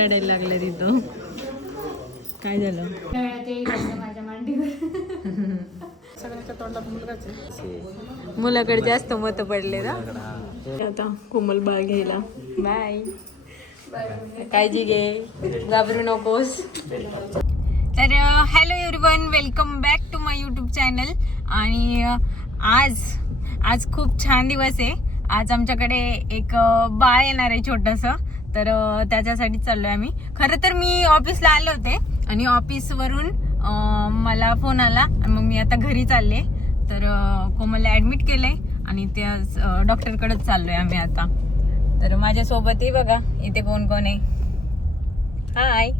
रडायला लागलं तिथं. काय झालं? माझ्या मांडीवर सगळ्यांच्या तोंडात मुलगाच आहे. मुलाकडे जास्त मत पडले ना. आता कोमल बाळ घ्यायला. बाय. काळजी घे, घाबरू नकोस. तर hello everyone, welcome back to my YouTube channel. आणि आज खूप छान दिवस आहे. आज आमच्याकडे एक बाळ येणार आहे छोटंसं. तर त्याच्यासाठी चाललो आहे आम्ही. खरं तर मी ऑफिसला आले होते आणि ऑफिसवरून मला फोन आला आणि मग मी आता घरी चालले. तर कोमलला ॲडमिट केलं आहे आणि त्या डॉक्टरकडेच चाललो आहे आम्ही आता. तर माझ्यासोबतही बघा इथे कोण कोण आहे. हाय.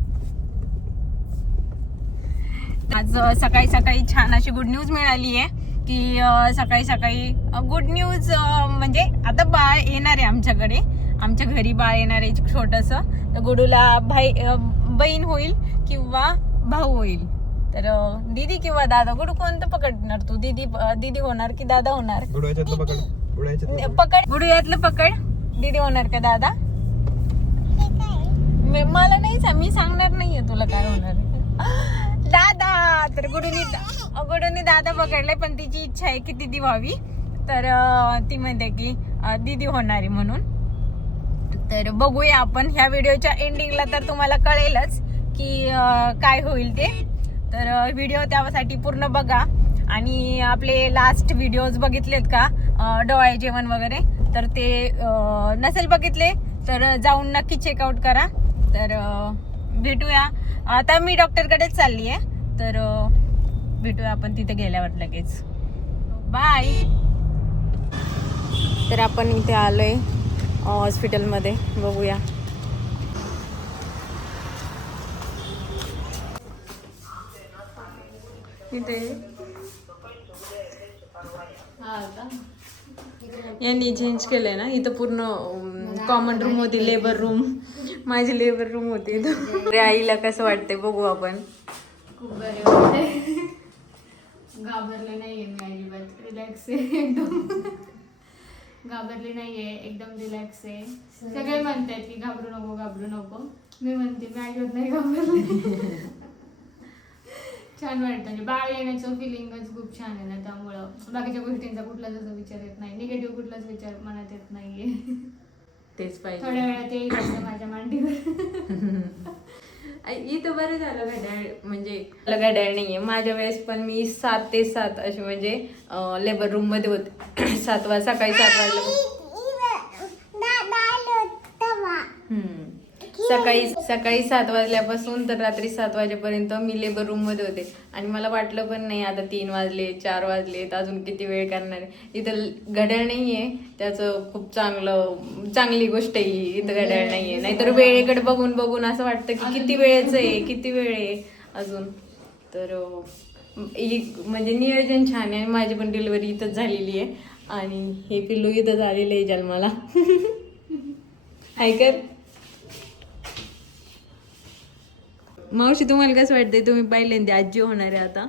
आज सकाळी सकाळी छान अशी गुड न्यूज मिळाली आहे की सकाळी सकाळी गुड न्यूज म्हणजे आता बाळ येणार आहे आमच्याकडे. आमच्या घरी बाळ येणार आहे छोटंसं. तर गुडूला बहीण होईल किंवा भाऊ होईल. तर दीदी किंवा दादा, गुडू कोणतं पकडणार तू? दीदी होणार की दादा होणार? गुडू यातलं पकड. दीदी होणार का दादा? मला नाही, मी सांगणार नाहीये तुला काय होणार. दादा. तर गुडूनी दादा पकडले, पण तिची इच्छा आहे की दीदी व्हावी. तर ती म्हणते की दीदी होणार आहे म्हणून. तर बघूया आपण ह्या व्हिडिओच्या एंडिंगला, तर तुम्हाला कळेलच की काय होईल ते. तर व्हिडिओ त्यासाठी पूर्ण बघा. आणि आपले लास्ट व्हिडिओज बघितलेत का डोळे जेवण वगैरे, तर ते नसेल बघितले तर जाऊन नक्की चेकआउट करा. तर भेटूया. आता मी डॉक्टरकडेच चालली आहे. तर भेटूया आपण तिथे गेल्यावर लगेच. बाय. तर आपण इथे आलोय हॉस्पिटलमध्ये. बघूया. इथे यांनी चेंज केलंय ना इथं. पूर्ण कॉमन रूम होती, लेबर रूम. माझी लेबर रूम होती इथं. आईला कसं वाटतंय बघू आपण. खूप बरे वाटते. घाबरले नाहीये मी अजिबात. रिलॅक्स आहे एकदम. घाबरली नाहीये, एकदम रिलॅक्स आहे. सगळे म्हणतात की घाबरू नको. मी म्हणते मी अजिबात नाही घाबरले. छान वाटतं. म्हणजे बाळ येण्याचं फिलिंगच खूप छान आहे ना. त्यामुळं बाकीच्या गोष्टींचा कुठलाच असा विचार येत नाही. निगेटिव्ह कुठलाच विचार मनात येत नाहीये. तेच पाहिजे. थोड्या वेळात येईल माझ्या मांडीवर. इथं बरं झालं घड्याळ, म्हणजे घड्याळ नाहीये. माझ्या वेळेस पण मी 7 ते 7 अशी म्हणजे लेबर रूम मध्ये होते. सकाळी 7 वाजता. सकाळी 7 वाजल्यापासून तर रात्री 7 वाजेपर्यंत मी लेबर रूम मध्ये होते. आणि मला वाटलं पण नाही आता 3 वाजले 4 वाजलेत अजून किती वेळ करणार. इथं घड्याळ नाहीये, त्याचं खूप चांगली गोष्ट आहे. इथं घड्याळ नाहीये, नाहीतर वेळेकडे बघून असं वाटतं की किती वेळ आहे अजून. तर म्हणजे नियोजन छान आहे. माझी पण डिलिव्हरी इथंच झालेली आहे आणि हे पिल्लू इथं झालेलं आहे जन्माला. हाय कर. मावशी, तुम्हाला कसं वाटतंय? तुम्ही पहिल्यांदा आजी होणार आहे आता.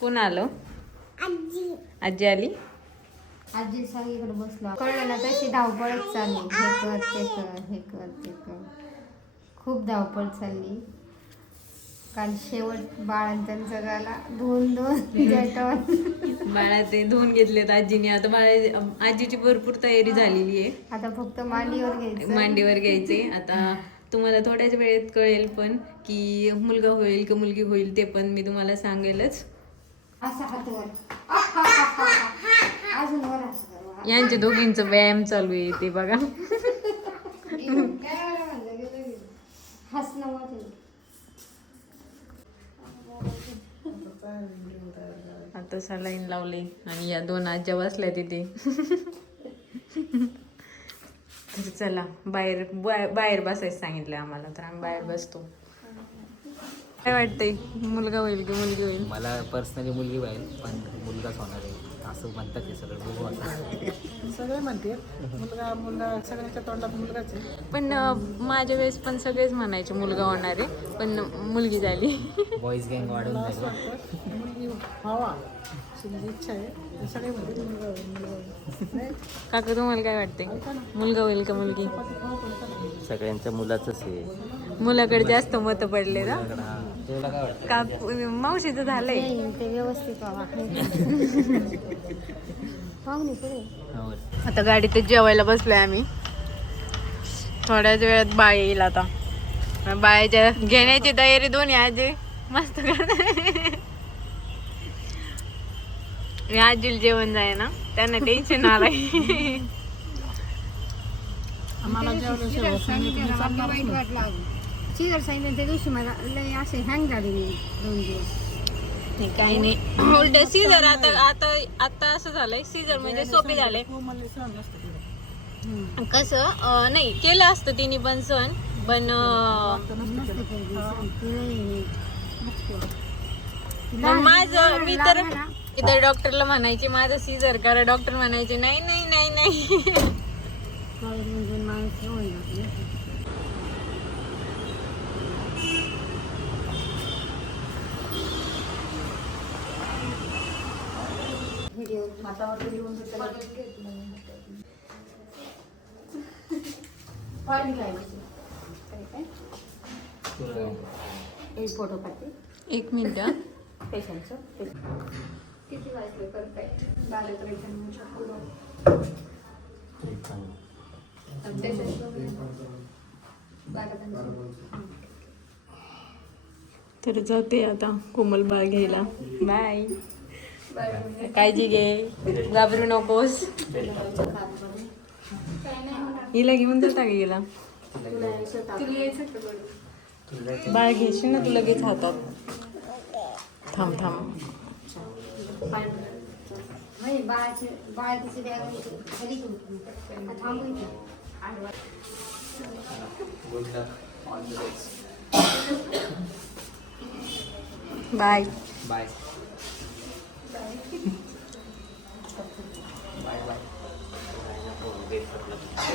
कोण आलो? आजी आली. आजी सगळीकडे बसला. कळलं ना तशी धावपळच चालली. हे कर. खूप धावपळ चालली. काल शेवट बाळांचा जगाला दोन बाळा ते धुवून घेतलेत आजीने. आता आजीची भरपूर तयारी झालेली आहे. आता फक्त मांडीवर घ्यायचे. आता तुम्हाला थोड्याच वेळेत कळेल पण की मुलगा होईल की मुलगी होईल ते पण मी तुम्हाला सांगेलच. यांच्या दोघींचा व्यायाम चालू आहे ते बघा. आता सलाईन लावली आणि या 2 आज्या बसल्या तिथे. तर चला बाहेर बसायचं सांगितलं आम्हाला, तर आम्ही बाहेर बसतो. काय वाटतंय, मुलगा होईल की मुलगी होईल? मला पर्सनली मुलगी होईल, पण मुलगाच होणार आहे असं म्हणतात ते सगळं. बघू आता. सगळे म्हणते मुलगा सगळ्यांच्या तोंडात मुलगाच आहे. पण माझ्या वेळेस पण सगळेच म्हणायचे मुलगा होणार आहे, पण मुलगी झाली. बॉईज गँग वाढून मुलगी व्हावा तुमची इच्छा आहे सगळे म्हणते मुलगा होईल, मुलगा होईल. काका तुम्हाला काय वाटते मुलगा होईल का मुलगी? सगळ्यांच्या मुलाचंच आहे. मुलाकडे जास्त मत पडले ना. तुला काय वाटतं? का मावशीचं झालंय? ते व्यवस्थित पाहुणे पुढे हो. आता गाडीतच जेवायला बसलोय आम्ही. थोड्याच वेळात बाळ येईल आता. बाळाच्या घेण्याची तयारी दोन्ही आजी मस्त करतात. आजीला जेवण जाय ना त्यांना टेन्शन आलंय. आम्हाला जेवल्याशिवाय होत नाही, तुम्ही चालणारच नाही. वाईट वाटलं शिजर सांगितलं त्या दिवशी मला लय असे हँग झाले मी 2 दिवस. काही नाही उलट सीझर आता आता आता असं झालंय. सीझर म्हणजे सोपे झाले. कोमलने सहन नसतं केलं. कसं नाही केलं असतं तिने पण सण पण मग माझं मी तर इतर डॉक्टरला म्हणायचे माझं सीझर करा. डॉक्टर म्हणायचे नाही नाही नाही नाही. फोटो काढते एक मिनिट. पेशंटचं किती वाजले करताय 12-13 तर जाते आता कोमल बाळ घ्यायला. बाय. काळजी घे घाबरू नकोस. हिला घेऊन जाता का गेला? बाळ घेशील ना तू लगेच हातात. थांब थांब. बाळाची bye. Bye bye bye.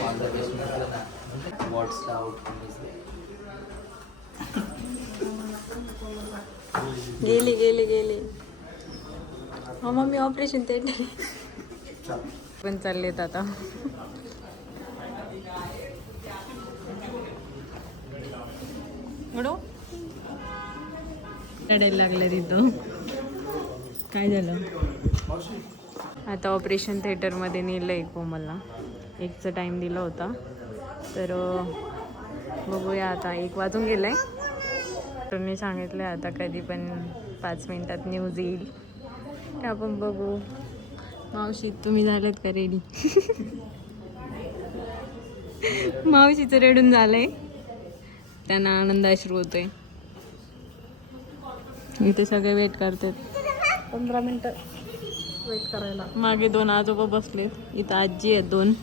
All the best म्हटलं ना. व्हॉट्स आउट गेली गेली गेली. हा मम्मी ऑपरेशन थिएटर पण चाललेत आता. रडायला लागलं तिथं. काय झालं? आता ऑपरेशन थिएटरमध्ये नेलंय कोमलला. 1चा टाईम दिला होता तर बघूया आता. 1 वाजून गेलाय. तर मी सांगितलं आता कधी पण 5 मिनिटात न्यूज येईल ते आपण बघू. मावशी तुम्ही झालेत का रेडी? मावशीचं रेडून झालंय. त्यांना आनंदाश्रू होतोय. इथे सगळे वेट करतात. 15 मिनिटं वेट करायला. मागे 2 आजोबा बसलेत. इथं आजी आहेत 2.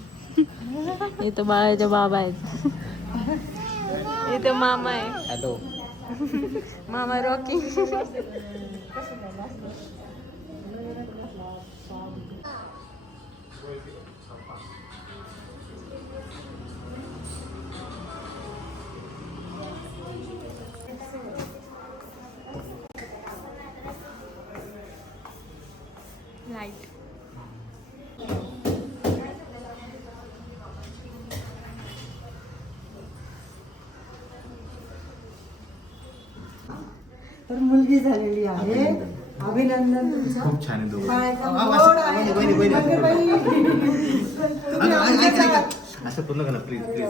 इथं बाळाच्या बाबा आहेत. इथं मामा आहे. हॅलो. मामा रॉकी. लाईट. तर मुलगी झालेली आहे. अभिनंदन तुमचं. खूप छान आहे दोघं. पायाचा गोड आहे. असं पूर्ण करा प्लीज प्लीज.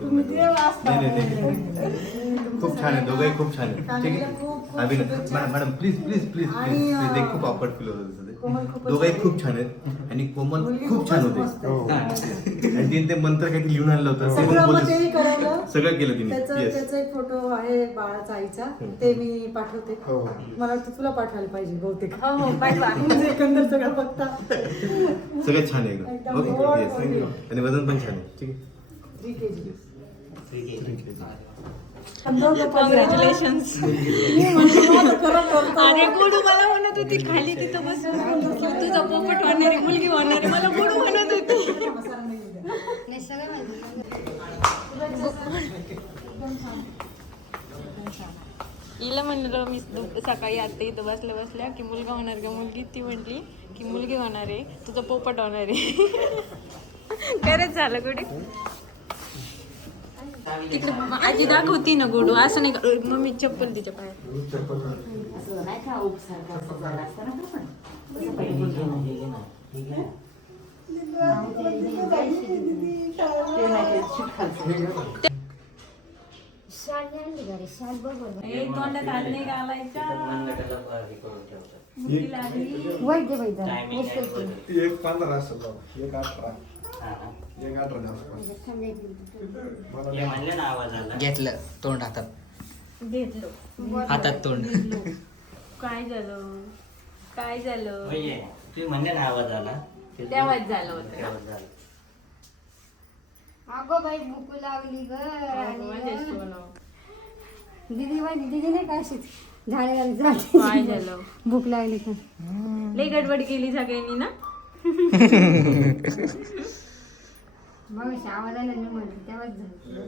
तुम्ही ते वाचता. नाही खूप छान आहे दोघंही खूप छान आहे. ठीक आहे अभिनंदन madam please please please please please. एक खूप ऑकवर्ड फील होतं तसं ते. दोघंही खूप छान आहेत आणि कोमल खूप छान होते. आणि तिने ते मंत्र काहीतरी लिहून आणलं होतं ते सगळं पण मग तेही करवलं. सगळं केलं तिने. येस त्याचा एक फोटो आहे बाळाचा आईचा. ते मी पाठवते. मला वाटतं तुला पाठवायला पाहिजे बहुतेक. हो हो पाठवा. म्हणजे एकंदर सगळं बघता सगळं छान आहे एकदम. एकदम ओके गोड येस बोलली. आणि वजन पण छान आहे. ठीक आहे 3 kg. कॉंग्रॅच्युलेशन. अरे गुडू मला म्हणत होती खाली तिथं बसून तुझा पोपट होणारी मुलगी होणार. मला गुडू म्हणत होती. हिला म्हणलं मी सकाळी आता इथं बसल्या बसल्या की मुलगा होणार का मुलगी, ती म्हटली की मुलगी होणार आहे, तुझं पोपट होणार आहे. खरंच झालं कुठे तिकडे आजी दाखवती ना गोडू असं नाही का मम्मी चप्पल तिच्या पायात. तोंडात हात नाही घालायचा. बुद्धी लागली. एक 15 असेल बाबा, एक 18. एक 18 म्हणले ना आवाज आला. घेतलं तोंड हातात, घेतलो हातात तोंड. काय झालं काय झालं म्हणजे तुम्ही म्हणले ना आवाज आला. तेव्हाच झालं होतं. तेव्हाच झालं. अगो बाई भूक लागली ग. माझ्याच तोंडावर. दीदी नाही काय झाडे काय झालं भूक लागली का लई गडबड केली सगळ्यांनी ना. मग आवाज आला ना म्हणते तेव्हाच झालं.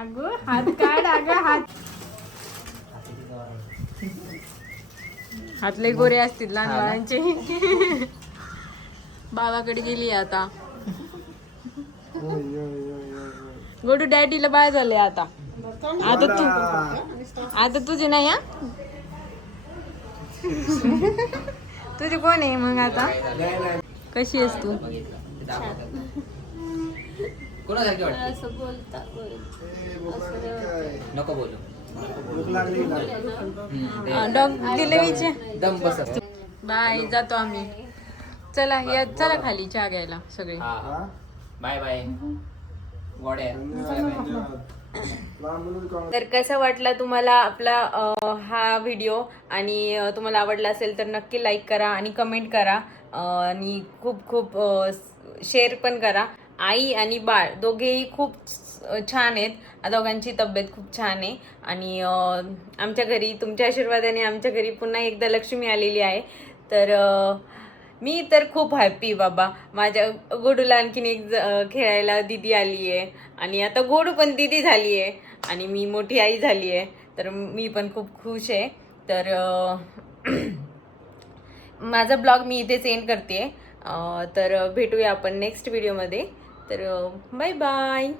अगं हात काढ अगं हात. हात लई गोरे असतील लहान बाळांचे. बाबाकडे गेली आता. गोडू डॅडीला बाय झाले आता. आता तुझे नाही हा. तुझे कोण आहे मग आता. कशी आहेस तू. कोणासारखी वाटते. असं बोलता नको बोलू. डॉग दिले विचे. दम बसत. बाय जातो आम्ही. चला या चला खाली चहा घ्यायला सगळे. बाय बाय गोड्या. तर कसा वाटला तुम्हाला आपला हा व्हिडिओ, आणि तुम्हाला आवडला असेल तर नक्की लाईक करा आणि कमेंट करा, आणि खूप खूप शेअर पण करा. आई आणि बाळ दोघेही खूप छान आहेत. दोघांची तब्येत खूप छान आहे. आणि आमच्या घरी तुमच्या आशीर्वादाने आमच्या घरी पुन्हा एकदा लक्ष्मी आलेली आहे. तर मी तर खूप हॅप्पी बाबा. माझ्या गोडूला आणखीन एक खेळायला दीदी आली आहे, आणि आता गोडू पण दीदी झाली आहे, आणि मी मोठी आई झाली आहे. तर मी पण खूप खुश आहे. तर माझा ब्लॉग मी इथेच एंड करते. तर भेटूया आपण नेक्स्ट व्हिडिओमध्ये. तर बाय बाय.